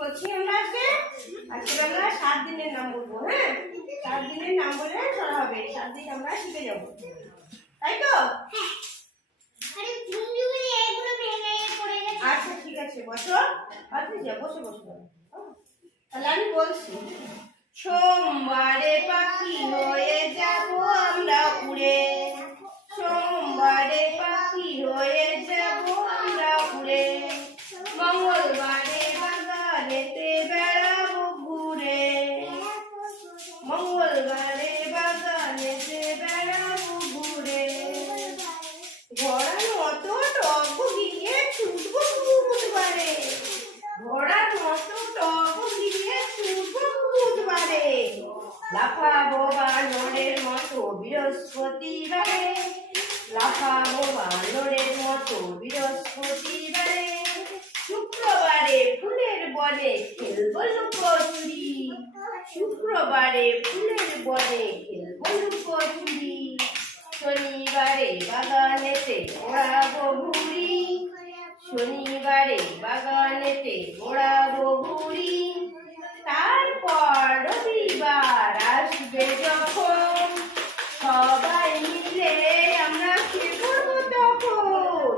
করছি আমরা আজকে আমরা 7 দিনের নাম বলবো। হ্যাঁ, 7 দিনের নাম বলে শোনা হবে। 7 দিন আমরা শিখে যাব, তাই তো? আচ্ছা ঠিক আছে, বসো। আচ্ছা বসে বসো। তাহলে আমি বলছি। সোমবারে পাখি হয়ে যাব আমরা উড়ে, সোমবারে পাখি হয়ে যাব আমরা উড়ে, মঙ্গলবারে বাগানেতে বেড়াবো ঘুরে, মঙ্গলবারে বাগানেতে বেড়াবো ঘুরে, ঘোড়ার মতো টব গিয়ে ছুটবো বুধবারে, ঘোড়ার মতো টব গিয়ে ছুটবো বুধবারে, লাফাবো বানরের মতো বৃহস্পতিবারে, লাফাবো বানরের মতো বৃহস্পতিবারে, শুক্রবারে ফুলের বনে খেলবো লুকোচুরি, শুক্রবারে ফুলের বনে খেলবো লুকোচুরি, শনিবারে বাগানেতে ওড়াবো ঘুড়ি, শনিবারে বাগানেতে ওড়াবো ঘুড়ি,